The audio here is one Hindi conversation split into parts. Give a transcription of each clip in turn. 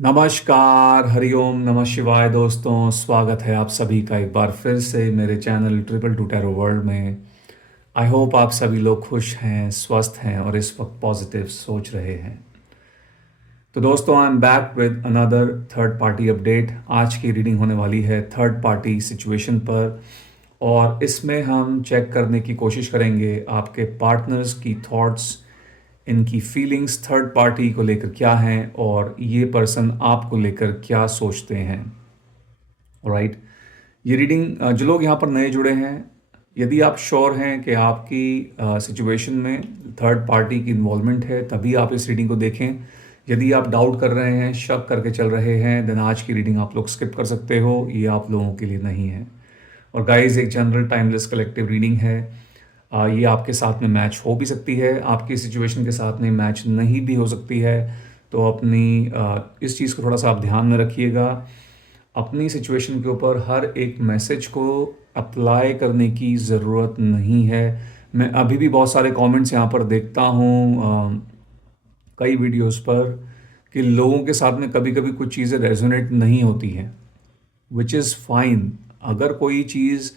नमस्कार, हरिओम नमः शिवाय दोस्तों। स्वागत है आप सभी का एक बार फिर से मेरे channel triple two tarot world में। आई होप आप सभी लोग खुश हैं, स्वस्थ हैं और इस वक्त पॉजिटिव सोच रहे हैं। तो दोस्तों, I am back with another third party update. आज की रीडिंग होने वाली है थर्ड पार्टी सिचुएशन पर, और इसमें हम चेक करने की कोशिश करेंगे आपके पार्टनर्स की थॉट्स, इनकी फीलिंग्स थर्ड पार्टी को लेकर क्या हैं और ये पर्सन आपको लेकर क्या सोचते हैं। राइट। ये रीडिंग जो लोग यहाँ पर नए जुड़े हैं, यदि आप श्योर हैं कि आपकी सिचुएशन में थर्ड पार्टी की इन्वॉल्वमेंट है, तभी आप इस रीडिंग को देखें। यदि आप डाउट कर रहे हैं, शक करके चल रहे हैं, देन आज की रीडिंग आप लोग स्किप कर सकते हो, ये आप लोगों के लिए नहीं है। और गाइस, एक जनरल टाइमलेस कलेक्टिव रीडिंग है। ये आपके साथ में मैच हो भी सकती है, आपकी सिचुएशन के साथ में मैच नहीं भी हो सकती है। तो अपनी इस चीज़ को थोड़ा सा आप ध्यान में रखिएगा। अपनी सिचुएशन के ऊपर हर एक मैसेज को अप्लाई करने की ज़रूरत नहीं है। मैं अभी भी बहुत सारे कमेंट्स यहाँ पर देखता हूँ कई वीडियोस पर, कि लोगों के साथ में कभी कभी कुछ चीज़ें रेजोनेट नहीं होती हैं, विच इज़ फाइन। अगर कोई चीज़,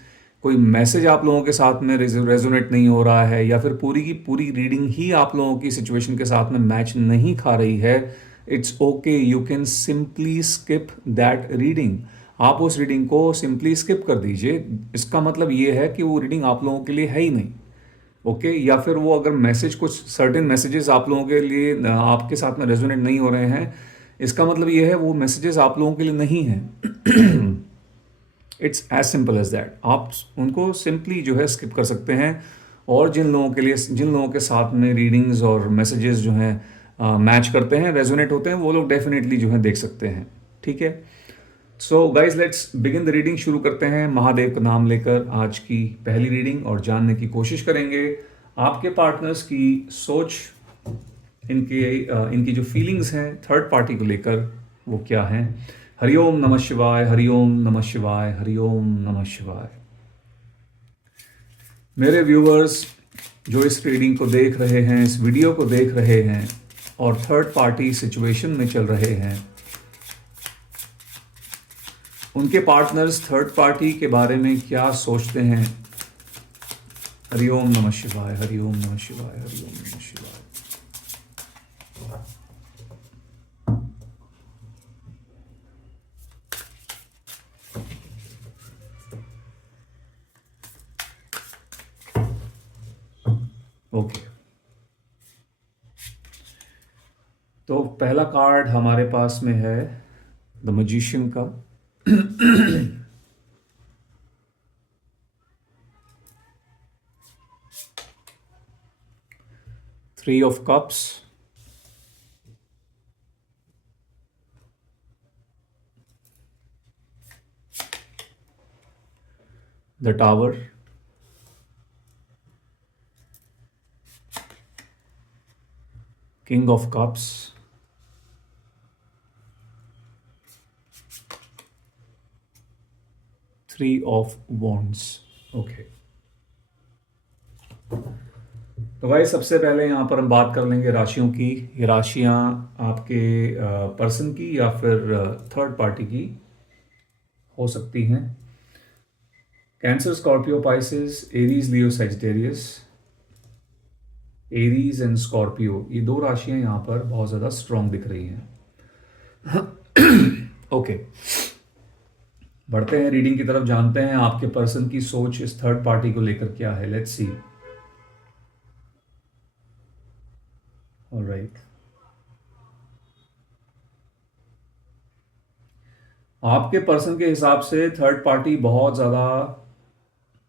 कोई मैसेज आप लोगों के साथ में रेजोनेट नहीं हो रहा है, या फिर पूरी की पूरी रीडिंग ही आप लोगों की सिचुएशन के साथ में मैच नहीं खा रही है, it's okay, you can simply skip that reading. आप उस रीडिंग को सिंपली स्किप कर दीजिए। इसका मतलब ये है कि वो रीडिंग आप लोगों के लिए है ही नहीं। ओके, या फिर वो अगर मैसेज, कुछ सर्टेन मैसेजेस आप लोगों के लिए आपके साथ में रेजोनेट नहीं हो रहे हैं, इसका मतलब ये है वो मैसेजेस आप लोगों के लिए नहीं हैं। It's as simple as that. आप उनको सिंपली जो है स्किप कर सकते हैं। और जिन लोगों के लिए, जिन लोगों के साथ में रीडिंग्स और मैसेजेस जो हैं मैच करते हैं, रेजोनेट होते हैं, वो लोग डेफिनेटली जो है देख सकते हैं। ठीक है। So guys, let's begin the reading. शुरू करते हैं महादेव का नाम लेकर आज की पहली रीडिंग, और जानने की कोशिश करेंगे आपके पार्टनर्स की सोच, इनकी जो फीलिंग्स हैं थर्ड पार्टी को लेकर, वो क्या हैं। हरिओम नमः शिवाय, हरिओम नमः शिवाय, हरिओम नमः शिवाय। मेरे व्यूवर्स जो इस रीडिंग को देख रहे हैं, इस वीडियो को देख रहे हैं और थर्ड पार्टी सिचुएशन में चल रहे हैं, उनके पार्टनर्स थर्ड पार्टी के बारे में क्या सोचते हैं। हरिओम नमः शिवाय, हरिओम नमः शिवाय, हरिओम नमः शिवाय। ओके, तो पहला कार्ड हमारे पास में है द मैजिशियन का। Three of cups, the tower, king of cups, three of wands. Okay, तो भाई सबसे पहले यहाँ पर हम बात कर लेंगे राशियों की। ये राशियाँ आपके पर्सन की या फिर थर्ड पार्टी की हो सकती हैं। Cancer, Scorpio, Pisces, Aries, Leo, Sagittarius. Aries and Scorpio, ये दो राशियां यहाँ पर बहुत ज़्यादा स्ट्रांग दिख रही हैं। ओके, बढ़ते हैं रीडिंग की तरफ, जानते हैं आपके पर्सन की सोच इस थर्ड पार्टी को लेकर क्या है। Let's see. ऑलराइट, आपके पर्सन के हिसाब से थर्ड पार्टी बहुत ज़्यादा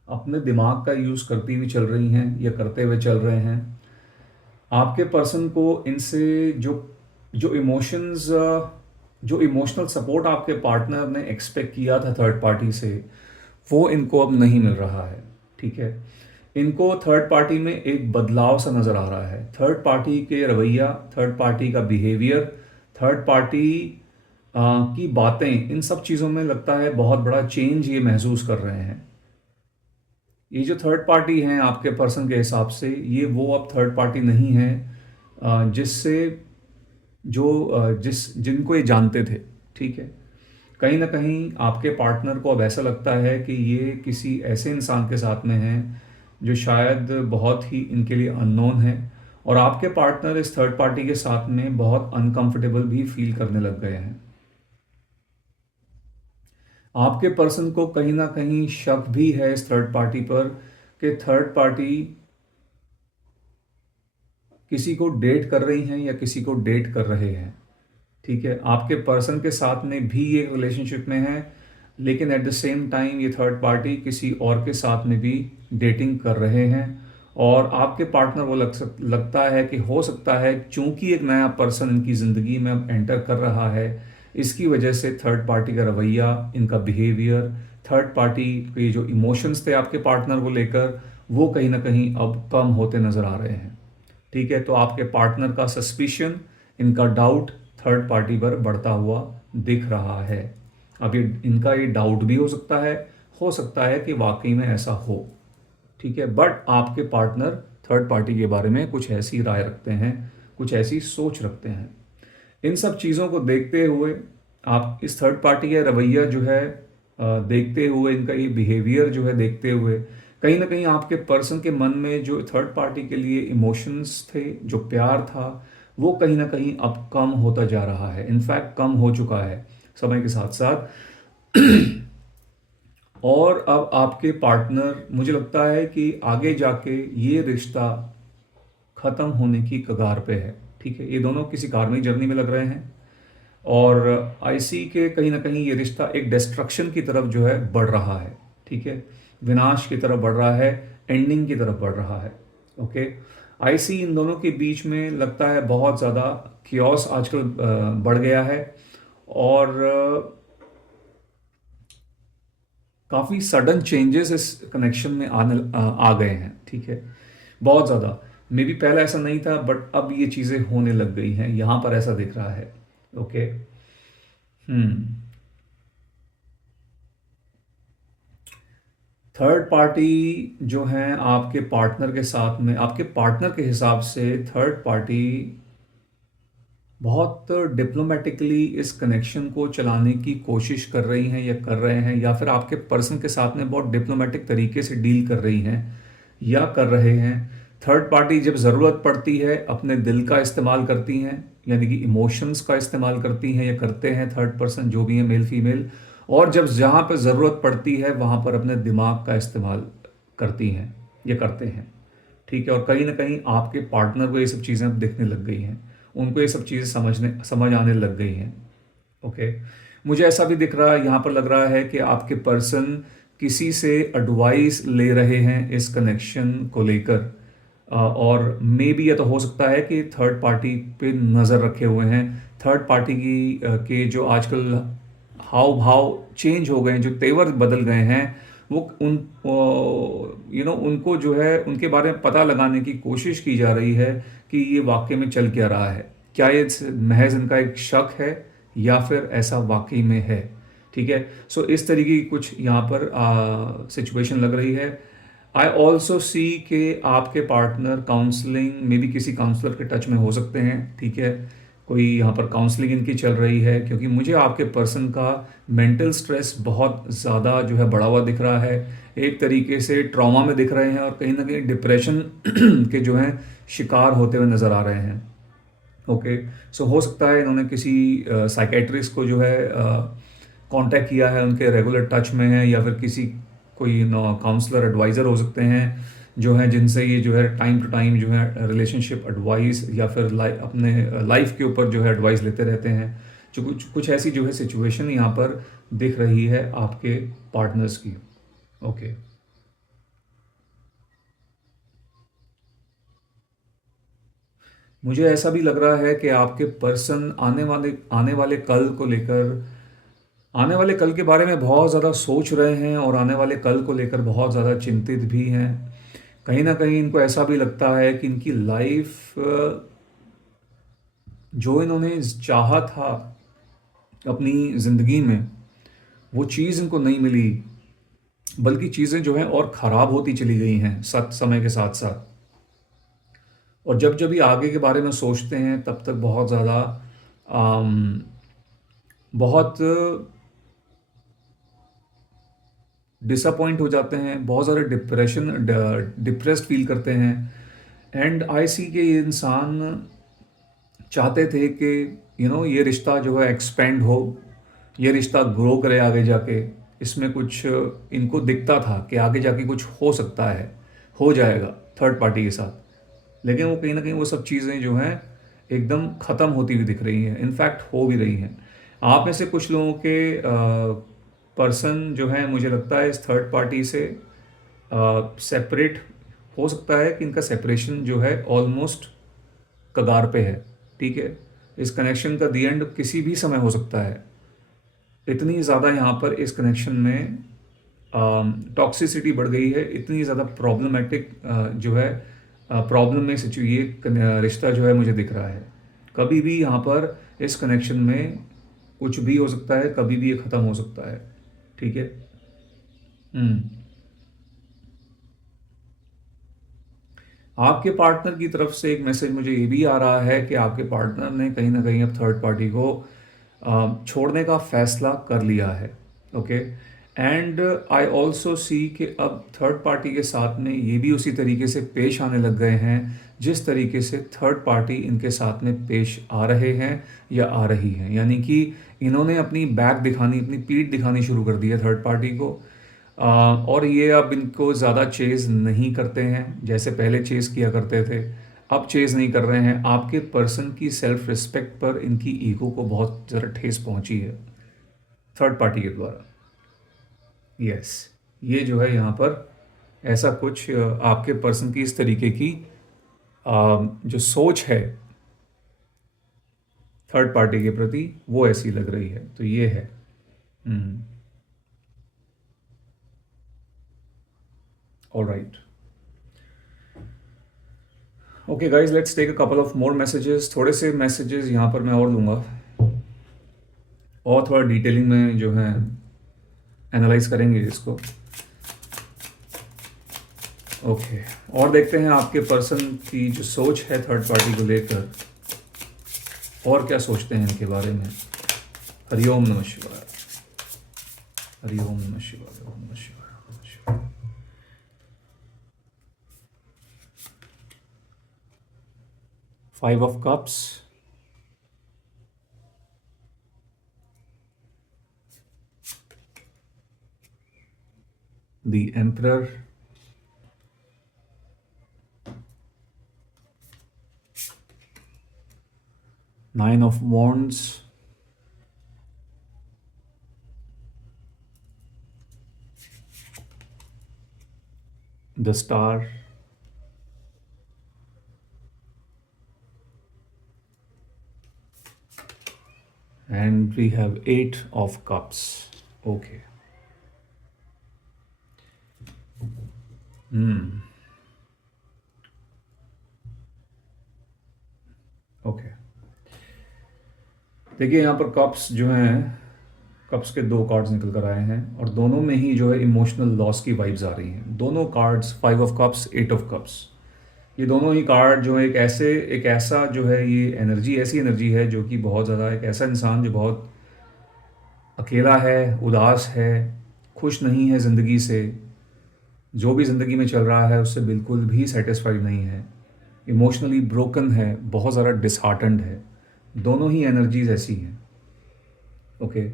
अपने दिमाग का यूज़ करती हुई चल रही हैं या करते हुए चल रहे हैं। आपके पर्सन को इनसे जो जो इमोशंस, जो इमोशनल सपोर्ट आपके पार्टनर ने एक्सपेक्ट किया था थर्ड पार्टी से, वो इनको अब नहीं मिल रहा है। ठीक है, इनको थर्ड पार्टी में एक बदलाव सा नज़र आ रहा है। थर्ड पार्टी के रवैया, थर्ड पार्टी का बिहेवियर, थर्ड पार्टी की बातें, इन सब चीज़ों में लगता है बहुत बड़ा चेंज ये महसूस कर रहे हैं। ये जो थर्ड पार्टी हैं आपके पर्सन के हिसाब से, ये वो अब थर्ड पार्टी नहीं है जिससे जो जिनको ये जानते थे, ठीक है। कहीं ना कहीं आपके पार्टनर को अब ऐसा लगता है कि ये किसी ऐसे इंसान के साथ में है जो शायद बहुत ही इनके लिए अननोन है, और आपके पार्टनर इस थर्ड पार्टी के साथ में बहुत अनकंफर्टेबल भी फील करने लग गए हैं। आपके पर्सन को कहीं ना कहीं शक भी है इस थर्ड पार्टी पर कि थर्ड पार्टी किसी को डेट कर रही हैं या किसी को डेट कर रहे हैं, ठीक है। आपके पर्सन के साथ में भी ये रिलेशनशिप में है, लेकिन एट द सेम टाइम ये थर्ड पार्टी किसी और के साथ में भी डेटिंग कर रहे हैं। और आपके पार्टनर को लगता है कि हो सकता है चूंकि एक नया पर्सन इनकी ज़िंदगी में अब एंटर कर रहा है, इसकी वजह से थर्ड पार्टी का रवैया, इनका बिहेवियर, थर्ड पार्टी के जो इमोशंस थे आपके पार्टनर को लेकर, वो कहीं ना कहीं अब कम होते नज़र आ रहे हैं, ठीक है। तो आपके पार्टनर का सस्पिशन, इनका डाउट थर्ड पार्टी पर बढ़ता हुआ दिख रहा है। अब ये इनका ये डाउट भी हो सकता है कि वाकई में ऐसा हो, ठीक है। बट आपके पार्टनर थर्ड पार्टी के बारे में कुछ ऐसी राय रखते हैं, कुछ ऐसी सोच रखते हैं। इन सब चीज़ों को देखते हुए, आप इस थर्ड पार्टी का रवैया जो है देखते हुए, इनका ये बिहेवियर जो है देखते हुए, कहीं ना कहीं आपके पर्सन के मन में जो थर्ड पार्टी के लिए इमोशंस थे, जो प्यार था, वो कहीं ना कहीं अब कम होता जा रहा है। इनफैक्ट कम हो चुका है समय के साथ साथ। और अब आपके पार्टनर, मुझे लगता है कि आगे जाके ये रिश्ता खत्म होने की कगार पे है, ठीक है। ये दोनों किसी कार्मिक जर्नी में लग रहे हैं, और आईसी के कहीं ना कहीं ये रिश्ता एक डिस्ट्रक्शन की तरफ जो है बढ़ रहा है, ठीक है। विनाश की तरफ बढ़ रहा है, एंडिंग की तरफ बढ़ रहा है, ओके। आईसी इन दोनों के बीच में लगता है बहुत ज़्यादा कियोस आजकल बढ़ गया है, और काफ़ी सडन चेंजेस इस कनेक्शन में आ गए हैं, ठीक है। बहुत ज़्यादा, मे बी पहले ऐसा नहीं था, बट अब ये चीज़ें होने लग गई हैं, यहाँ पर ऐसा दिख रहा है, ओके। हम्म थर्ड पार्टी जो है आपके पार्टनर के साथ में, आपके पार्टनर के हिसाब से थर्ड पार्टी बहुत डिप्लोमेटिकली इस कनेक्शन को चलाने की कोशिश कर रही हैं या कर रहे हैं, या फिर आपके पर्सन के साथ में बहुत डिप्लोमेटिक तरीके से डील कर रही हैं या कर रहे हैं। थर्ड पार्टी जब ज़रूरत पड़ती है अपने दिल का इस्तेमाल करती हैं, यानी कि इमोशंस का इस्तेमाल करती हैं या करते हैं थर्ड पर्सन जो भी है, मेल फीमेल। और जब जहाँ पर ज़रूरत पड़ती है वहाँ पर अपने दिमाग का इस्तेमाल करती हैं या करते हैं, ठीक है। और कहीं ना कहीं आपके पार्टनर को ये सब चीज़ें अब दिखने लग गई हैं, उनको ये सब चीज़ें समझ आने लग गई हैं, ओके। मुझे ऐसा भी दिख रहा है, यहाँ पर लग रहा है कि आपके पर्सन किसी से एडवाइस ले रहे हैं इस कनेक्शन को लेकर, और मे बी ये तो हो सकता है कि थर्ड पार्टी पे नज़र रखे हुए हैं। थर्ड पार्टी के जो आजकल हाव भाव चेंज हो गए हैं, जो तेवर बदल गए हैं, वो उनको जो है उनके बारे में पता लगाने की कोशिश की जा रही है कि ये वाकई में चल क्या रहा है। क्या ये महज इनका एक शक है या फिर ऐसा वाकई में है, ठीक है। सो इस तरीके की कुछ यहाँ पर सिचुएशन लग रही है। आई ऑल्सो सी कि आपके पार्टनर काउंसलिंग में भी किसी काउंसलर के टच में हो सकते हैं, ठीक है। कोई यहाँ पर काउंसलिंग इनकी चल रही है, क्योंकि मुझे आपके पर्सन का मेंटल स्ट्रेस बहुत ज़्यादा जो है बढ़ा हुआ दिख रहा है। एक तरीके से ट्रॉमा में दिख रहे हैं, और कहीं ना कहीं डिप्रेशन के जो हैं शिकार होते हुए नज़र आ रहे हैं, ओके। सो हो सकता है इन्होंने किसी साइकेट्रिस्ट को जो है कांटेक्ट किया है, उनके रेगुलर टच में है, या फिर किसी कोई काउंसलर एडवाइज़र हो सकते हैं जो है, जिनसे ये जो है टाइम टू टाइम जो है रिलेशनशिप एडवाइस या फिर अपने लाइफ के ऊपर जो है एडवाइस लेते रहते हैं। जो कुछ कुछ ऐसी जो है सिचुएशन यहाँ पर दिख रही है आपके पार्टनर्स की, ओके। मुझे ऐसा भी लग रहा है कि आपके पर्सन आने वाले कल को लेकर, आने वाले कल के बारे में बहुत ज़्यादा सोच रहे हैं, और आने वाले कल को लेकर बहुत ज़्यादा चिंतित भी हैं। कहीं ना कहीं इनको ऐसा भी लगता है कि इनकी लाइफ, जो इन्होंने चाहा था अपनी ज़िंदगी में, वो चीज़ इनको नहीं मिली, बल्कि चीज़ें जो हैं और ख़राब होती चली गई हैं समय के साथ साथ। और जब जब ये आगे के बारे में सोचते हैं, तब तक बहुत ज़्यादा अम, बहुत डिसअपॉइंट हो जाते हैं, बहुत सारे डिप्रेस्ड फील करते हैं। एंड आई सी के ये इंसान चाहते थे कि ये रिश्ता जो है एक्सपेंड हो, ये रिश्ता ग्रो करे आगे जाके। इसमें कुछ इनको दिखता था कि आगे जाके कुछ हो सकता है, हो जाएगा थर्ड पार्टी के साथ। लेकिन वो कहीं ना कहीं वो सब चीज़ें जो हैं एकदम ख़त्म होती हुई दिख रही हैं, इनफैक्ट हो भी रही हैं। आप में से कुछ लोगों के पर्सन जो है, मुझे लगता है इस थर्ड पार्टी से सेपरेट हो सकता है कि इनका सेपरेशन जो है ऑलमोस्ट कगार पे है। ठीक है, इस कनेक्शन का दी एंड किसी भी समय हो सकता है। इतनी ज़्यादा यहाँ पर इस कनेक्शन में टॉक्सिसिटी बढ़ गई है, इतनी ज़्यादा प्रॉब्लमेटिक जो है प्रॉब्लम में ये रिश्ता जो है मुझे दिख रहा है। कभी भी यहाँ पर इस कनेक्शन में कुछ भी हो सकता है, कभी भी ये ख़त्म हो सकता है। ठीक है। हम्म आपके पार्टनर की तरफ से एक मैसेज मुझे ये भी आ रहा है कि आपके पार्टनर ने कहीं ना कहीं अब थर्ड पार्टी को छोड़ने का फैसला कर लिया है। Okay. And I also see कि अब थर्ड पार्टी के साथ में ये भी उसी तरीके से पेश आने लग गए हैं जिस तरीके से थर्ड पार्टी इनके साथ में पेश आ रहे हैं या आ रही हैं। यानी कि इन्होंने अपनी बैक दिखानी, अपनी पीठ दिखानी शुरू कर दी है थर्ड पार्टी को। और ये अब इनको ज़्यादा चेज़ नहीं करते हैं जैसे पहले चेज़ किया करते थे। अब चेज़ नहीं कर रहे हैं। आपके पर्सन की सेल्फ रिस्पेक्ट पर इनकी ईगो को बहुत ज़रा ठेस पहुंची है थर्ड पार्टी के द्वारा। यस, ये जो है यहाँ पर ऐसा कुछ आपके पर्सन की इस तरीके की जो सोच है थर्ड पार्टी के प्रति, वो ऐसी लग रही है। तो ये है। Alright. Okay guys, let's take a couple of more messages. थोड़े से मैसेजेस यहाँ पर मैं और लूँगा और थोड़ा डिटेलिंग में जो है एनालाइज करेंगे इसको। ओके। और देखते हैं आपके पर्सन की जो सोच है थर्ड पार्टी को लेकर, और क्या सोचते हैं इनके बारे में। हरिओम नमः शिवाय, हरिओम नमः शिवाय, ओम नमः शिवाय, ओम नमः शिवाय। Five of cups, the emperor, nine of wands, the star, and we have eight of cups. Okay. Okay. देखिए यहाँ पर कप्स जो हैं, कप्स के दो कार्ड्स निकल कर आए हैं और दोनों में ही जो है इमोशनल लॉस की वाइब्स आ रही हैं। दोनों cards, five of cups, eight of cups, ये दोनों ही कार्ड जो है एक ऐसा जो है, ये एनर्जी ऐसी एनर्जी है जो कि बहुत ज़्यादा, एक ऐसा इंसान जो बहुत अकेला है, उदास है, खुश नहीं है ज़िंदगी से, जो भी ज़िंदगी में चल रहा है उससे बिल्कुल भी सेटिस्फाइड नहीं है, इमोशनली ब्रोकन है, बहुत ज़्यादा डिसहार्टन्ड है। दोनों ही एनर्जीज ऐसी हैं। ओके।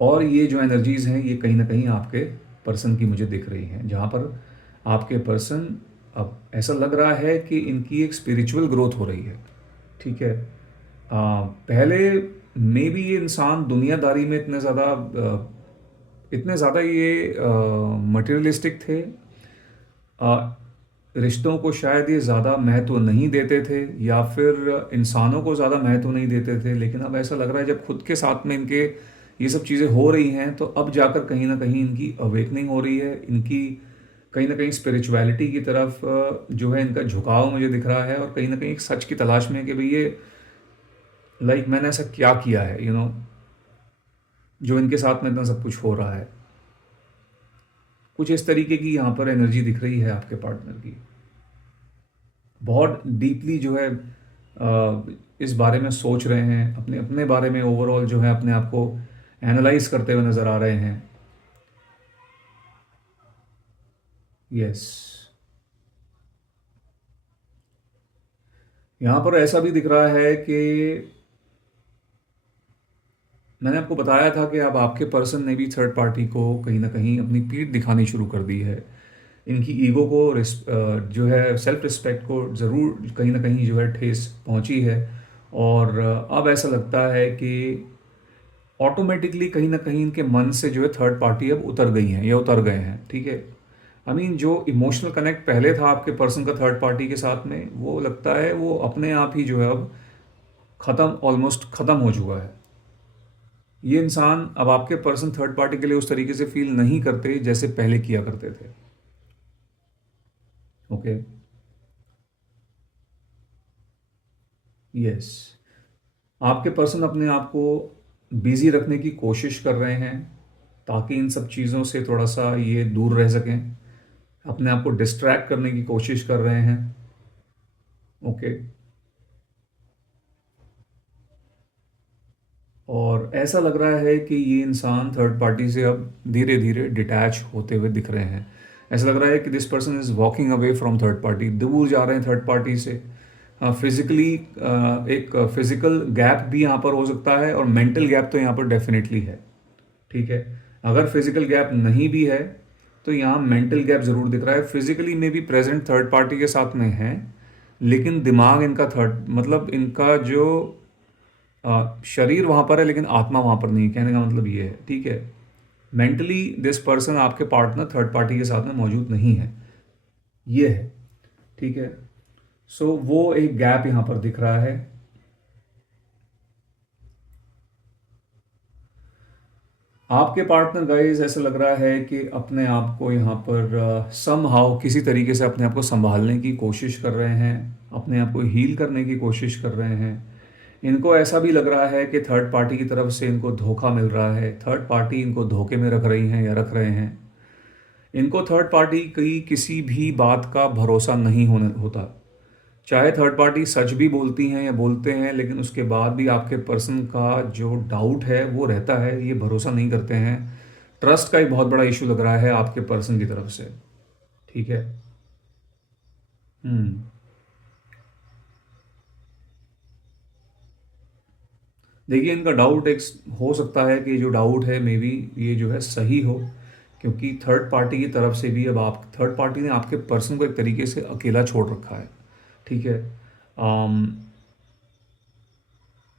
और ये जो एनर्जीज हैं ये कहीं ना कहीं आपके पर्सन की मुझे दिख रही हैं, जहाँ पर आपके पर्सन, अब ऐसा लग रहा है कि इनकी एक स्पिरिचुअल ग्रोथ हो रही है। ठीक है। पहले मे बी ये इंसान दुनियादारी में इतने ज़्यादा ये मटेरियलिस्टिक थे, रिश्तों को शायद ये ज़्यादा महत्व नहीं देते थे या फिर इंसानों को ज़्यादा महत्व नहीं देते थे। लेकिन अब ऐसा लग रहा है जब खुद के साथ में इनके ये सब चीज़ें हो रही हैं तो अब जाकर कहीं ना कहीं इनकी अवेकनिंग हो रही है, इनकी कहीं ना कहीं स्पिरिचुअलिटी की तरफ जो है इनका झुकाव मुझे दिख रहा है। और कहीं ना कहीं एक सच की तलाश में कि भाई ये मैंने ऐसा क्या किया है, जो इनके साथ में इतना सब कुछ हो रहा है। कुछ इस तरीके की यहाँ पर एनर्जी दिख रही है आपके पार्टनर की। बहुत डीपली जो है इस बारे में सोच रहे हैं, अपने अपने बारे में ओवरऑल जो है अपने आप को एनालाइज करते हुए नज़र आ रहे हैं। यस, यहाँ पर ऐसा भी दिख रहा है कि मैंने आपको बताया था कि अब आपके पर्सन ने भी थर्ड पार्टी को कहीं ना कहीं अपनी पीठ दिखानी शुरू कर दी है। इनकी ईगो को जो है सेल्फ रिस्पेक्ट को ज़रूर कहीं ना कहीं जो है ठेस पहुंची है। और अब ऐसा लगता है कि ऑटोमेटिकली कहीं ना कहीं इनके मन से जो है थर्ड पार्टी अब उतर गई हैं या उतर गए हैं। ठीक है, आई मीन जो इमोशनल कनेक्ट पहले था आपके पर्सन का थर्ड पार्टी के साथ में, वो लगता है वो अपने आप ही जो है अब ख़त्म, ऑलमोस्ट ख़त्म हो चुका है। ये इंसान अब आपके पर्सन थर्ड पार्टी के लिए उस तरीके से फील नहीं करते जैसे पहले किया करते थे। ओके, यस, आपके पर्सन अपने आप को बिजी रखने की कोशिश कर रहे हैं ताकि इन सब चीज़ों से थोड़ा सा ये दूर रह सकें, अपने आप को डिस्ट्रैक्ट करने की कोशिश कर रहे हैं। ओके, और ऐसा लग रहा है कि ये इंसान थर्ड पार्टी से अब धीरे धीरे डिटैच होते हुए दिख रहे हैं। ऐसा लग रहा है कि this person is walking away from third party, दूर जा रहे हैं थर्ड पार्टी से। फिजिकली एक फिजिकल गैप भी यहाँ पर हो सकता है, और मेंटल गैप तो यहाँ पर डेफिनेटली है। ठीक है, अगर फिजिकल गैप नहीं भी है तो यहाँ मेंटल गैप ज़रूर दिख रहा है। फिजिकली में भी प्रेजेंट थर्ड पार्टी के साथ में है, लेकिन दिमाग इनका थर्ड, मतलब इनका जो शरीर वहाँ पर है लेकिन आत्मा वहाँ पर नहीं है। कहने का मतलब ये है, ठीक है, मेंटली दिस पर्सन आपके पार्टनर थर्ड पार्टी के साथ में मौजूद नहीं है, ये है। ठीक है, सो वो एक गैप यहाँ पर दिख रहा है। आपके पार्टनर गाइस ऐसा लग रहा है कि अपने आप को यहाँ पर सम हाउ किसी तरीके से अपने आप को संभालने की कोशिश कर रहे हैं, अपने आप को हील करने की कोशिश कर रहे हैं। इनको ऐसा भी लग रहा है कि थर्ड पार्टी की तरफ से इनको धोखा मिल रहा है, थर्ड पार्टी इनको धोखे में रख रही हैं या रख रहे हैं। इनको थर्ड पार्टी की किसी भी बात का भरोसा नहीं होने होता। चाहे थर्ड पार्टी सच भी बोलती हैं या बोलते हैं, लेकिन उसके बाद भी आपके पर्सन का जो डाउट है वो रहता है, ये भरोसा नहीं करते हैं। ट्रस्ट का एक बहुत बड़ा इशू लग रहा है आपके पर्सन की तरफ से। ठीक है, हम्म, देखिए इनका डाउट एक हो सकता है कि जो डाउट है मे बी ये जो है सही हो, क्योंकि थर्ड पार्टी की तरफ से भी अब आप थर्ड पार्टी ने आपके पर्सन को एक तरीके से अकेला छोड़ रखा है। ठीक है, अम,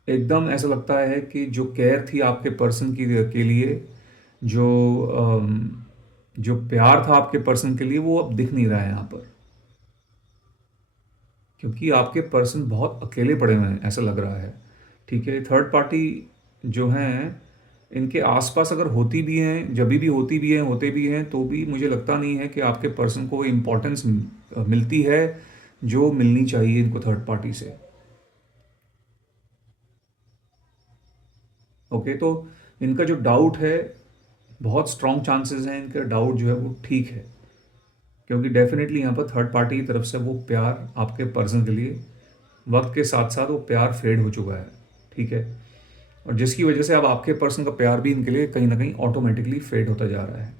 एकदम ऐसा लगता है कि जो केयर थी आपके पर्सन की के लिए, जो जो प्यार था आपके पर्सन के लिए, वो अब दिख नहीं रहा है यहाँ पर, क्योंकि आपके पर्सन बहुत अकेले पड़े हुए हैं ऐसा लग रहा है। ठीक है, थर्ड पार्टी जो हैं इनके आसपास अगर होती भी हैं, जब भी होती भी हैं, होते भी हैं, तो भी मुझे लगता नहीं है कि आपके पर्सन को इम्पोर्टेंस मिलती है जो मिलनी चाहिए इनको थर्ड पार्टी से। ओके, तो इनका जो डाउट है, बहुत स्ट्रॉन्ग चांसेस हैं इनका डाउट जो है वो ठीक है, क्योंकि डेफिनेटली यहाँ पर थर्ड पार्टी की तरफ से वो प्यार आपके पर्सन के लिए वक्त के साथ साथ वो प्यार फेड हो चुका है। ठीक है, और जिसकी वजह से अब आपके पर्सन का प्यार भी इनके लिए कहीं ना कहीं ऑटोमेटिकली फेड होता जा रहा है।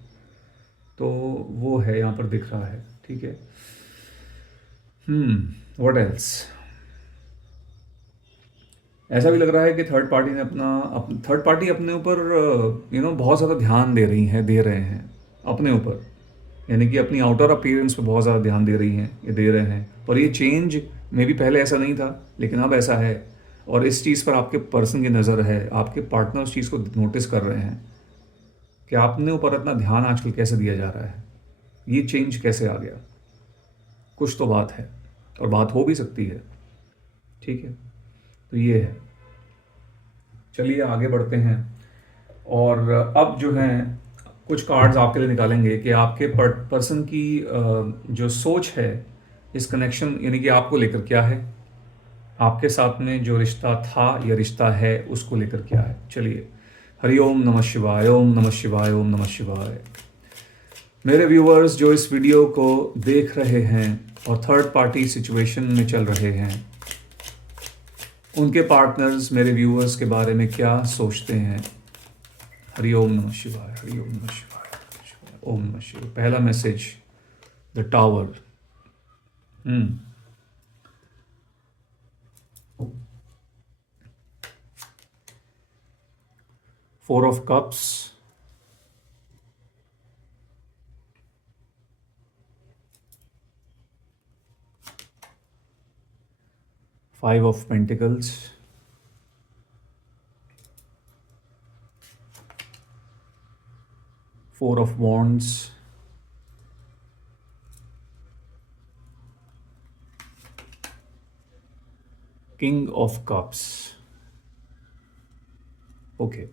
तो वो है यहाँ पर दिख रहा है। ठीक है, व्हाट एल्स, ऐसा भी लग रहा है कि थर्ड पार्टी ने थर्ड पार्टी अपने ऊपर बहुत ज़्यादा ध्यान दे रहे हैं अपने ऊपर, यानी कि अपनी आउटर अपीयरेंस पे बहुत ज़्यादा ध्यान दे रही हैं, ये दे रहे हैं। और ये चेंज में भी पहले ऐसा नहीं था, लेकिन अब ऐसा है, और इस चीज़ पर आपके पर्सन की नज़र है, आपके पार्टनर उस चीज़ को नोटिस कर रहे हैं कि आपने ऊपर इतना ध्यान आजकल कैसे दिया जा रहा है, ये चेंज कैसे आ गया। कुछ तो बात है, और बात हो भी सकती है। ठीक है, तो ये है। चलिए आगे बढ़ते हैं, और अब जो है कुछ कार्ड्स आपके लिए निकालेंगे कि आपके पर्सन की जो सोच है इस कनेक्शन, यानी कि आपको लेकर क्या है, आपके साथ में जो रिश्ता था या रिश्ता है उसको लेकर क्या है। चलिए, हरि ओम नमः शिवाय, ओम नमः शिवाय, ओम नमः शिवाय। मेरे व्यूअर्स जो इस वीडियो को देख रहे हैं और थर्ड पार्टी सिचुएशन में चल रहे हैं, उनके पार्टनर्स मेरे व्यूअर्स के बारे में क्या सोचते हैं। हरि ओम नमः शिवाय, हरि ओम नमः शिवाय, ओम नमः शिवाय। पहला message, the tower. Four of cups, five of pentacles, four of wands, king of cups. Okay,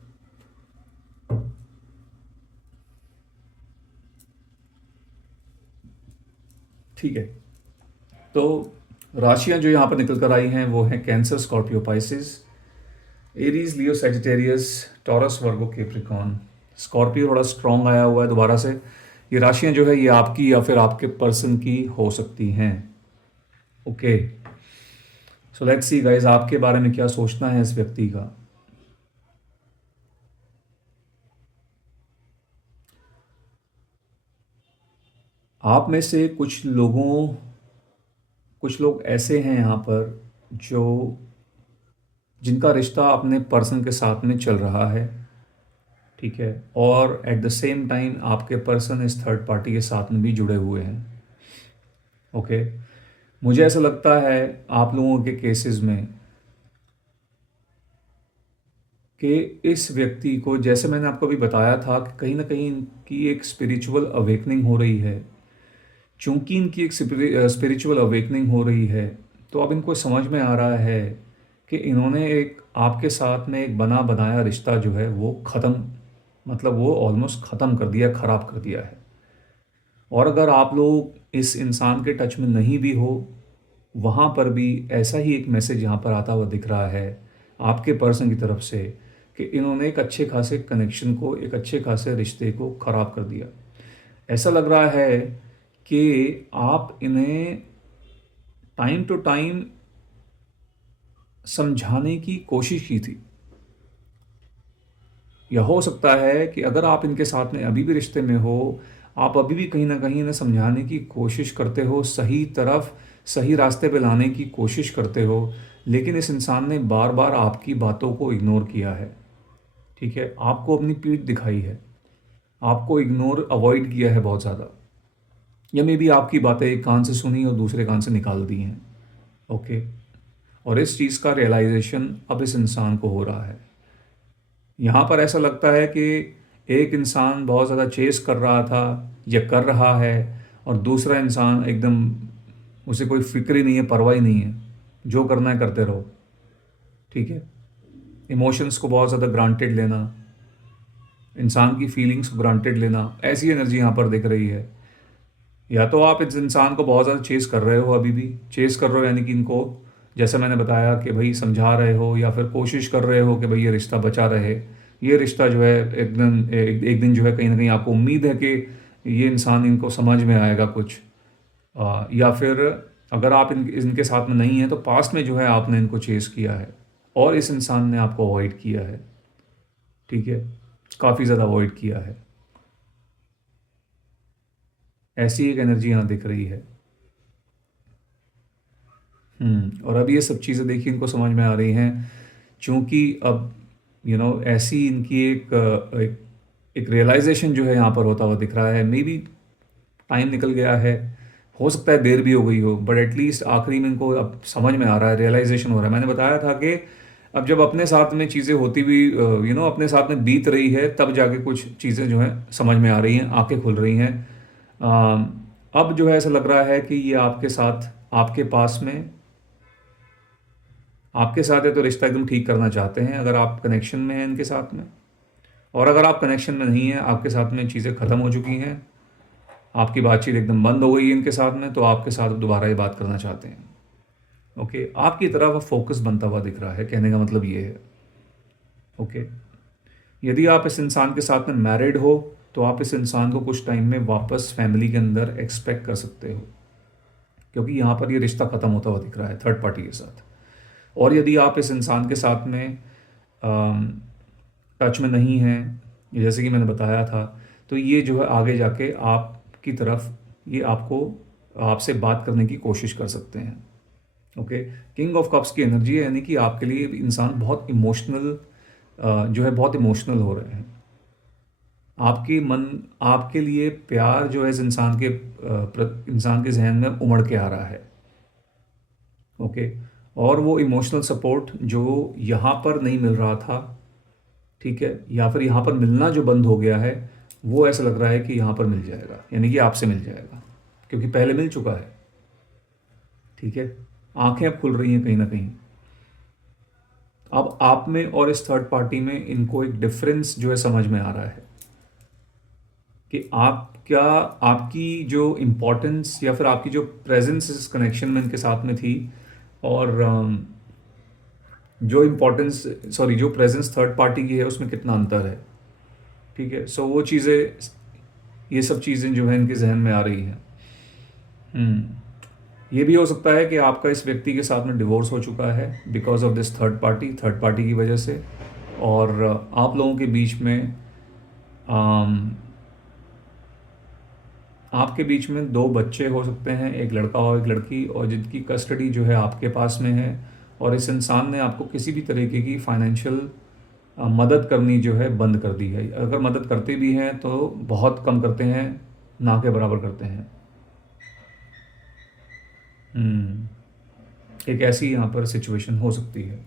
ठीक है। तो राशियां जो यहाँ पर निकल कर आई हैं वो हैं कैंसर, स्कॉर्पियो, पाइसिस, एरीज, लियो, सेजिटेरियस, टॉरस, वर्गो, कैप्रिकॉर्न। स्कॉर्पियो थोड़ा स्ट्रॉन्ग आया हुआ है दोबारा से। ये राशियां जो है ये आपकी या फिर आपके पर्सन की हो सकती हैं। Okay, so let's see guys, आपके बारे में क्या सोचना है इस व्यक्ति का। आप में से कुछ लोग ऐसे हैं यहाँ पर जो जिनका रिश्ता अपने पर्सन के साथ में चल रहा है, ठीक है, और एट द सेम टाइम आपके पर्सन इस थर्ड पार्टी के साथ में भी जुड़े हुए हैं। ओके, मुझे ऐसा लगता है आप लोगों के केसेस में कि इस व्यक्ति को, जैसे मैंने आपको अभी बताया था कि कहीं ना कहीं इनकी एक स्पिरिचुअल अवेकनिंग हो रही है। चूंकि इनकी एक स्पिरिचुअल अवेकनिंग हो रही है तो अब इनको समझ में आ रहा है कि इन्होंने एक आपके साथ में एक बना बनाया रिश्ता जो है वो ख़त्म, मतलब वो ऑलमोस्ट ख़त्म कर दिया, ख़राब कर दिया है। और अगर आप लोग इस इंसान के टच में नहीं भी हो, वहाँ पर भी ऐसा ही एक मैसेज यहाँ पर आता हुआ दिख रहा है आपके पर्सन की तरफ से कि इन्होंने एक अच्छे खासे कनेक्शन को, एक अच्छे खासे रिश्ते को ख़राब कर दिया। ऐसा लग रहा है कि आप इन्हें टाइम टू टाइम समझाने की कोशिश की थी। यह हो सकता है कि अगर आप इनके साथ में अभी भी रिश्ते में हो, आप अभी भी कहीं ना कहीं इन्हें समझाने की कोशिश करते हो, सही तरफ, सही रास्ते पे लाने की कोशिश करते हो, लेकिन इस इंसान ने बार बार आपकी बातों को इग्नोर किया है। ठीक है, आपको अपनी पीठ दिखाई है, आपको इग्नोर, अवॉइड किया है बहुत ज़्यादा, या मे भी आपकी बातें एक कान से सुनी और दूसरे कान से निकाल दी हैं। ओके, और इस चीज़ का रियलाइजेशन अब इस इंसान को हो रहा है। यहाँ पर ऐसा लगता है कि एक इंसान बहुत ज़्यादा चेस कर रहा था या कर रहा है, और दूसरा इंसान एकदम, उसे कोई फिक्र ही नहीं है, परवाह ही नहीं है, जो करना है करते रहो। ठीक है, इमोशंस को बहुत ज़्यादा ग्रांटेड लेना, इंसान की फीलिंग्स को ग्रांटेड लेना, ऐसी एनर्जी यहाँ पर दिख रही है। या तो आप इस इंसान को बहुत ज़्यादा चेस कर रहे हो, अभी भी चेस कर रहे हो, यानी कि इनको, जैसे मैंने बताया कि भाई समझा रहे हो या फिर कोशिश कर रहे हो कि भाई ये रिश्ता बचा रहे। ये रिश्ता जो है एक दिन जो है कहीं ना कहीं आपको उम्मीद है कि ये इंसान इनको समझ में आएगा कुछ, या फिर अगर आप इनके साथ में नहीं हैं तो पास्ट में जो है आपने इनको चेस किया है और इस इंसान ने आपको अवॉइड किया है। ठीक है, काफ़ी ज़्यादा अवॉइड किया है। ऐसी एक एनर्जी यहाँ दिख रही है। और अब ये सब चीज़ें देखिए इनको समझ में आ रही हैं, चूँकि अब ऐसी इनकी एक रियलाइजेशन जो है यहाँ पर होता हुआ दिख रहा है। मे बी टाइम निकल गया है, हो सकता है देर भी हो गई हो, बट एटलीस्ट आखिरी में इनको अब समझ में आ रहा है, रियलाइजेशन हो रहा है। मैंने बताया था कि अब जब अपने साथ में चीज़ें होती हुई अपने साथ में बीत रही है, तब जाके कुछ चीज़ें जो हैं समझ में आ रही हैं, आंखें खुल रही हैं। अब जो है ऐसा लग रहा है कि ये आपके साथ, आपके पास में, आपके साथ है तो रिश्ता एकदम ठीक करना चाहते हैं अगर आप कनेक्शन में हैं इनके साथ में। और अगर आप कनेक्शन में नहीं हैं, आपके साथ में चीज़ें ख़त्म हो चुकी हैं, आपकी बातचीत एकदम बंद हो गई है इनके साथ में, तो आपके साथ दोबारा ये बात करना चाहते हैं। ओके, आपकी तरफ फोकस बनता हुआ दिख रहा है, कहने का मतलब ये है। ओके, यदि आप इस इंसान के साथ में मैरिड हो तो आप इस इंसान को कुछ टाइम में वापस फैमिली के अंदर एक्सपेक्ट कर सकते हो, क्योंकि यहाँ पर ये रिश्ता ख़त्म होता हुआ दिख रहा है थर्ड पार्टी के साथ। और यदि आप इस इंसान के साथ में टच में नहीं हैं, जैसे कि मैंने बताया था, तो ये जो है आगे जाके आपकी तरफ ये आपको आपसे बात करने की कोशिश कर सकते हैं। ओके, किंग ऑफ कप्स की एनर्जी है, यानी कि आपके लिए इंसान बहुत इमोशनल जो है बहुत इमोशनल हो रहे हैं। आपकी मन आपके लिए प्यार जो है इस इंसान के जहन में उमड़ के आ रहा है। ओके, और वो इमोशनल सपोर्ट जो यहाँ पर नहीं मिल रहा था, ठीक है, या फिर यहाँ पर मिलना जो बंद हो गया है, वो ऐसा लग रहा है कि यहाँ पर मिल जाएगा, यानी कि आपसे मिल जाएगा, क्योंकि पहले मिल चुका है। ठीक है, आंखें अब खुल रही हैं कहीं ना कहीं। अब आप में और इस थर्ड पार्टी में इनको एक डिफरेंस जो है समझ में आ रहा है कि आप क्या आपकी जो इम्पोर्टेंस या फिर आपकी जो प्रेजेंस इस कनेक्शन में इनके साथ में थी, और जो इम्पोर्टेंस सॉरी जो प्रेजेंस थर्ड पार्टी की है उसमें कितना अंतर है। ठीक है, सो वो चीज़ें, ये सब चीज़ें जो है इनके जहन में आ रही हैं। ये भी हो सकता है कि आपका इस व्यक्ति के साथ में डिवोर्स हो चुका है because of this third party की वजह से, और आप लोगों के बीच में आपके बीच में दो बच्चे हो सकते हैं, एक लड़का और एक लड़की, और जिनकी कस्टडी जो है आपके पास में है, और इस इंसान ने आपको किसी भी तरीके की फाइनेंशियल मदद करनी जो है बंद कर दी है। अगर मदद करते भी हैं तो बहुत कम करते हैं, ना के बराबर करते हैं। एक ऐसी यहाँ पर सिचुएशन हो सकती है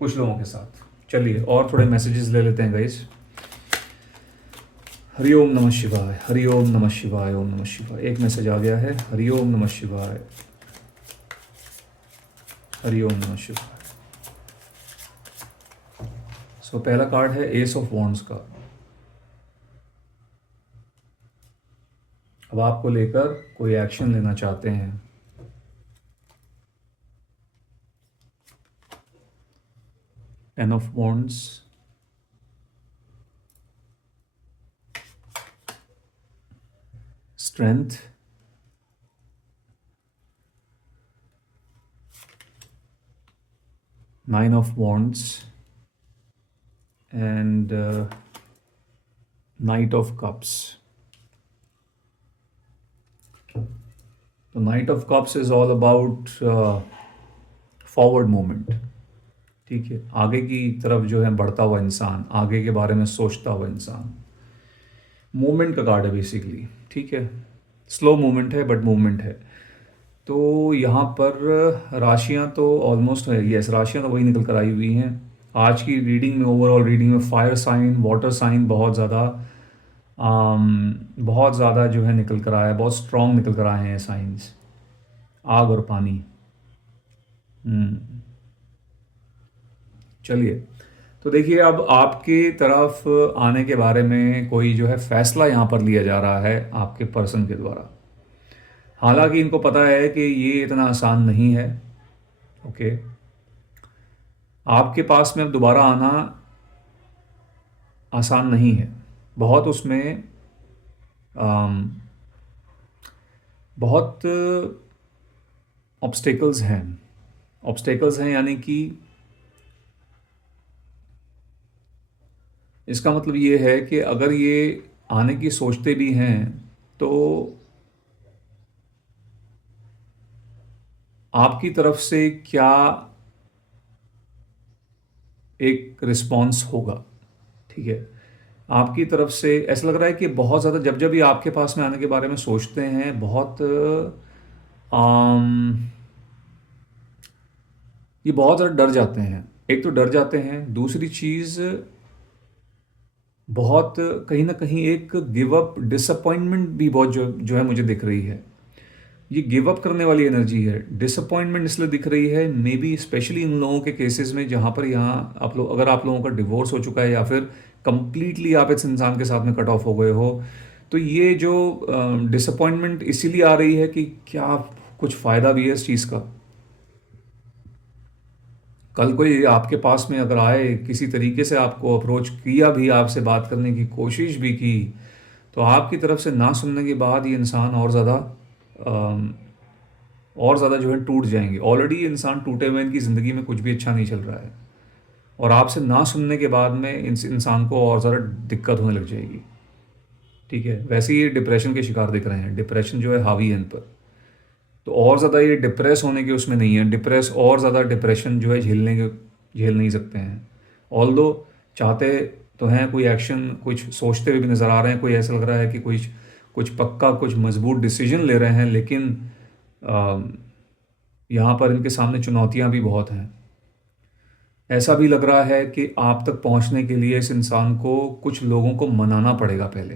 कुछ लोगों के साथ। चलिए और थोड़े मैसेजेस ले लेते हैं गाइस। हरिओम नमः शिवाय, हरिओम नमः शिवाय, ओम नमः शिवाय। एक मैसेज आ गया है, हरिओम नमः शिवाय, हरिओम नमः शिवाय। सो पहला कार्ड है एस ऑफ वॉन्ड्स का। अब आपको लेकर कोई एक्शन लेना चाहते हैं। Ten of wands, strength, nine of wands and Knight of Cups. The Knight of Cups is all about forward movement. ठीक है, आगे की तरफ जो है बढ़ता हुआ इंसान, आगे के बारे में सोचता हुआ इंसान, मूवमेंट का कार्ड है बेसिकली। ठीक है, स्लो मूवमेंट है बट मूवमेंट है। तो यहाँ पर राशियाँ तो ऑलमोस्ट है, यस राशियाँ तो वही निकल कर आई हुई हैं। आज की रीडिंग में, ओवरऑल रीडिंग में फायर साइन, वाटर साइन बहुत ज़्यादा जो है निकल कर आया है, बहुत स्ट्रॉन्ग निकल कर आए हैं साइंस, आग और पानी। चलिए, तो देखिए अब आपके तरफ आने के बारे में कोई जो है फैसला यहाँ पर लिया जा रहा है आपके पर्सन के द्वारा। हालांकि इनको पता है कि ये इतना आसान नहीं है। ओके, आपके पास में अब दोबारा आना आसान नहीं है, बहुत उसमें बहुत ऑब्स्टेकल्स हैं, यानी कि इसका मतलब ये है कि अगर ये आने की सोचते भी हैं तो आपकी तरफ से क्या एक रिस्पॉन्स होगा। ठीक है, आपकी तरफ से ऐसा लग रहा है कि बहुत ज़्यादा जब जब ये आपके पास में आने के बारे में सोचते हैं, ये बहुत ज़्यादा डर जाते हैं। एक तो डर जाते हैं, दूसरी चीज़ बहुत कहीं ना कहीं एक गिव अप, डिसअपॉइंटमेंट भी बहुत जो है मुझे दिख रही है। ये गिव अप करने वाली एनर्जी है। डिसअपॉइंटमेंट इसलिए दिख रही है, मे बी स्पेशली इन लोगों के केसेस में जहाँ पर यहाँ आप लोग, अगर आप लोगों का डिवोर्स हो चुका है या फिर कंप्लीटली आप इस इंसान के साथ में कट ऑफ हो गए हो, तो ये जो डिसअपॉइंटमेंट इसीलिए आ रही है कि क्या कुछ फ़ायदा भी है इस चीज़ का। कल कोई आपके पास में अगर आए, किसी तरीके से आपको अप्रोच किया भी, आपसे बात करने की कोशिश भी की, तो आपकी तरफ से ना सुनने के बाद ये इंसान और ज़्यादा और ज़्यादा जो है टूट जाएंगे। ऑलरेडी ये इंसान टूटे हुए, इनकी ज़िंदगी में कुछ भी अच्छा नहीं चल रहा है, और आपसे ना सुनने के बाद में इंसान को और ज़्यादा दिक्कत होने लग जाएगी। ठीक है, वैसे ही ये डिप्रेशन के शिकार दिख रहे हैं, डिप्रेशन जो है हावी है इन पर। तो और ज़्यादा ये डिप्रेस होने के उसमें नहीं है, डिप्रेस और ज़्यादा डिप्रेशन जो है झेल नहीं सकते हैं। ऑल दो चाहते तो हैं, कोई एक्शन कुछ सोचते हुए भी नज़र आ रहे हैं, कोई ऐसा लग रहा है कि कुछ कुछ पक्का कुछ मजबूत डिसीजन ले रहे हैं, लेकिन यहाँ पर इनके सामने चुनौतियाँ भी बहुत हैं। ऐसा भी लग रहा है कि आप तक पहुँचने के लिए इस इंसान को कुछ लोगों को मनाना पड़ेगा पहले।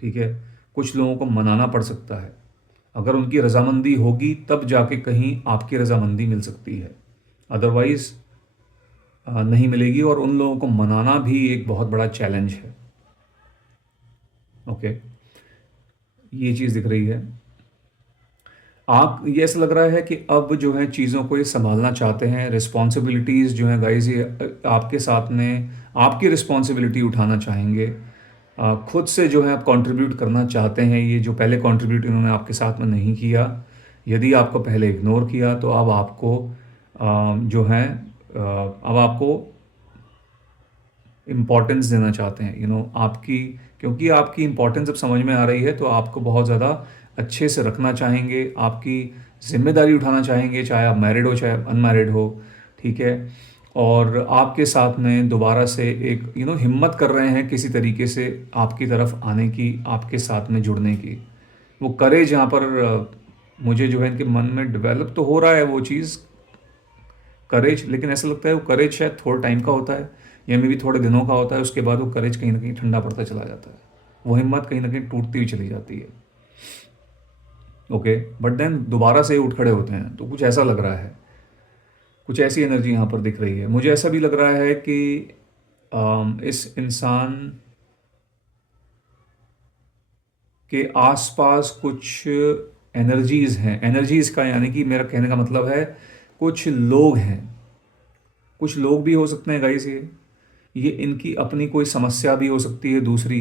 ठीक है, कुछ लोगों को मनाना पड़ सकता है। अगर उनकी रजामंदी होगी तब जाके कहीं आपकी रजामंदी मिल सकती है, अदरवाइज नहीं मिलेगी। और उन लोगों को मनाना भी एक बहुत बड़ा चैलेंज है। ओके, ये चीज़ दिख रही है। आप ये ऐसा लग रहा है कि अब जो है चीज़ों को ये संभालना चाहते हैं, रिस्पॉन्सिबिलिटीज़ जो हैं गाइस, ये आपके साथ में आपकी रिस्पॉन्सिबिलिटी उठाना चाहेंगे। खुद से जो है आप कंट्रीब्यूट करना चाहते हैं। ये जो पहले कंट्रीब्यूट इन्होंने आपके साथ में नहीं किया, यदि आपको पहले इग्नोर किया, तो अब आपको जो है अब आपको इम्पोर्टेंस देना चाहते हैं, आपकी, क्योंकि आपकी इम्पोर्टेंस अब समझ में आ रही है, तो आपको बहुत ज़्यादा अच्छे से रखना चाहेंगे, आपकी जिम्मेदारी उठाना चाहेंगे, चाहे आप मैरिड हो चाहे अनमैरिड हो। ठीक है, और आपके साथ में दोबारा से एक हिम्मत कर रहे हैं किसी तरीके से आपकी तरफ आने की, आपके साथ में जुड़ने की। वो करेज यहाँ पर मुझे जो है इनके मन में डेवलप तो हो रहा है वो चीज़, करेज, लेकिन ऐसा लगता है वो करेज शायद थोड़ा टाइम का होता है, या मे भी थोड़े दिनों का होता है, उसके बाद वो करेज कहीं ना कहीं ठंडा पड़ता चला जाता है, वो हिम्मत कहीं ना कहीं टूटती हुई चली जाती है। ओके, बट देन दोबारा से उठ खड़े होते हैं, तो कुछ ऐसा लग रहा है, कुछ ऐसी एनर्जी यहाँ पर दिख रही है। मुझे ऐसा भी लग रहा है कि इस इंसान के आसपास कुछ एनर्जीज़ हैं। एनर्जीज़ का यानी कि मेरा कहने का मतलब है कुछ लोग हैं, कुछ लोग भी हो सकते हैं गाइस। ये इनकी अपनी कोई समस्या भी हो सकती है दूसरी,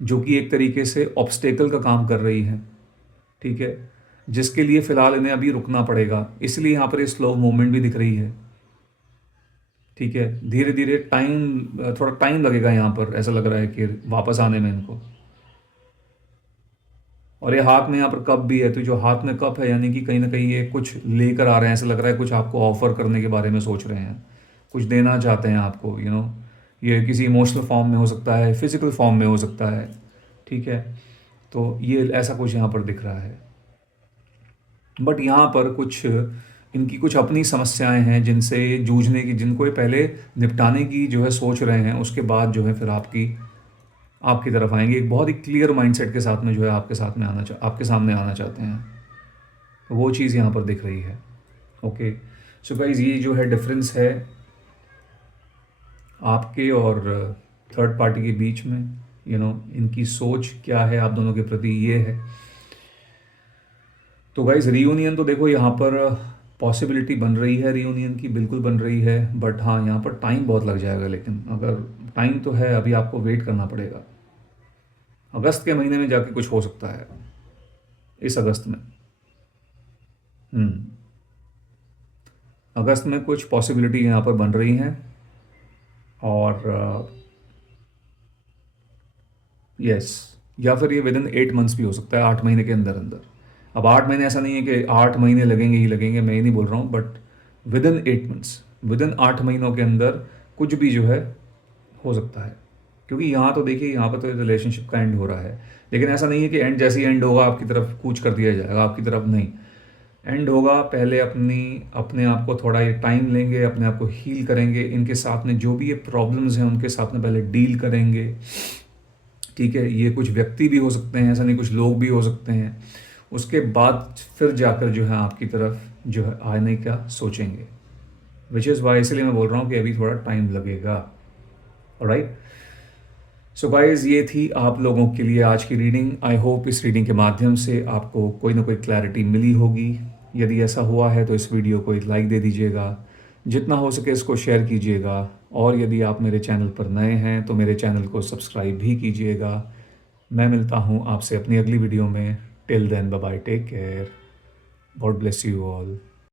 जो कि एक तरीके से ऑब्स्टेकल का काम कर रही है। ठीक है, जिसके लिए फ़िलहाल इन्हें अभी रुकना पड़ेगा, इसलिए यहाँ पर ये स्लो मूवमेंट भी दिख रही है। ठीक है, धीरे धीरे थोड़ा टाइम लगेगा यहाँ पर, ऐसा लग रहा है कि वापस आने में इनको। और ये हाथ में यहाँ पर कप भी है, तो जो हाथ में कप है यानी कि कहीं ना कहीं ये कुछ लेकर आ रहे हैं, ऐसा लग रहा है कुछ आपको ऑफर करने के बारे में सोच रहे हैं, कुछ देना चाहते हैं आपको। ये किसी इमोशनल फॉर्म में हो सकता है, फिजिकल फॉर्म में हो सकता है। ठीक है, तो ये ऐसा कुछ यहाँ पर दिख रहा है। बट यहाँ पर कुछ इनकी कुछ अपनी समस्याएं हैं जिनसे जूझने की, जिनको ये पहले निपटाने की जो है सोच रहे हैं, उसके बाद जो है फिर आपकी तरफ आएंगे एक बहुत ही क्लियर माइंडसेट के साथ में, जो है आपके सामने आना चाहते हैं। तो वो चीज़ यहाँ पर दिख रही है। ओके, सो गाइज, ये जो है डिफरेंस है आपके और थर्ड पार्टी के बीच में। इनकी सोच क्या है आप दोनों के प्रति, ये है। तो गाइज, रीयूनियन तो देखो यहाँ पर पॉसिबिलिटी बन रही है, रीयूनियन की बिल्कुल बन रही है, बट हाँ यहाँ पर टाइम बहुत लग जाएगा। लेकिन अगर टाइम तो है, अभी आपको वेट करना पड़ेगा। अगस्त के महीने में जाके कुछ हो सकता है, इस अगस्त में। अगस्त में कुछ पॉसिबिलिटी यहाँ पर बन रही हैं। और यस, या फिर ये विद इन 8 मंथ्स भी हो सकता है, 8 महीने के अंदर अंदर। अब 8 महीने ऐसा नहीं है कि 8 महीने लगेंगे ही लगेंगे, मैं ये नहीं बोल रहा हूँ, but with in 8 months, with in 8 महीनों के अंदर कुछ भी जो है हो सकता है। क्योंकि यहाँ तो देखिए, यहाँ पर तो रिलेशनशिप का एंड हो रहा है, लेकिन ऐसा नहीं है कि एंड जैसे ही एंड होगा आपकी तरफ कूच कर दिया जाएगा, आपकी तरफ नहीं। एंड होगा, पहले अपने आप को थोड़ा ये टाइम लेंगे, अपने आप को हील करेंगे, इनके साथ में जो भी ये प्रॉब्लम्स हैं उनके साथ में पहले डील करेंगे। ठीक है, ये कुछ व्यक्ति भी हो सकते हैं, ऐसा नहीं, कुछ लोग भी हो सकते हैं। उसके बाद फिर जाकर जो है आपकी तरफ जो है आने का सोचेंगे, विच इज़ वाई, इसलिए मैं बोल रहा हूँ कि अभी थोड़ा टाइम लगेगा। ऑलराइट, सो गाइज, ये थी आप लोगों के लिए आज की रीडिंग। आई होप इस रीडिंग के माध्यम से आपको कोई ना कोई क्लैरिटी मिली होगी। यदि ऐसा हुआ है तो इस वीडियो को एक लाइक दे दीजिएगा, जितना हो सके इसको शेयर कीजिएगा, और यदि आप मेरे चैनल पर नए हैं तो मेरे चैनल को सब्सक्राइब भी कीजिएगा। मैं मिलता हूँ आपसे अपनी अगली वीडियो में। Till then, bye bye, take care. God bless you all.